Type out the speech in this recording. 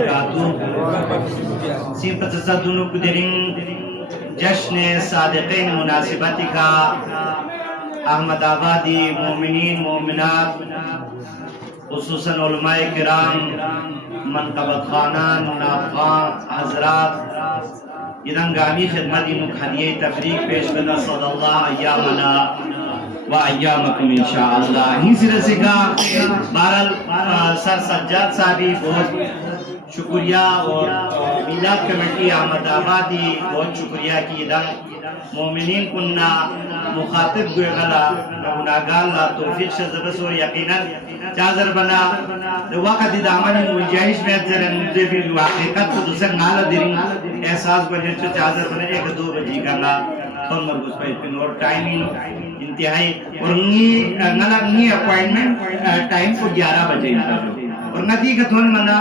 وبرکاتہ سیپت صدنو کدرین جشن صادقین مناسبتی کا احمد آبادی مومنین مومنات خصوصاً علماء کرام منقبت خانان نابخان حضرات ادنگامی خدمتی مکھدیہ تفریق پیش کرنا صلی اللہ ایامنا و ایامکم انشاءاللہ ہی سرے کا بہرحال سر سجاد صاحبی بہت شکریہ اور میلاد کمیٹی احمد آبادی بہت شکریہ کی ادھر مومنین کننا مخاطب گوئے غلا گناہگار لا توفیق شزبس و یقینا چازر بنا وقت دامن منجائش میں تیرے مجھے بھی حقیقت کو دوسر نالا دیرین احساس بجن چو چازر بنا 1-2 بجی گانا خون مرگوز پہ اتن اور ٹائمنگ انتہائی اور نی اپوائنمنٹ ٹائم کو 11 بجے اور ندی کا تھون منا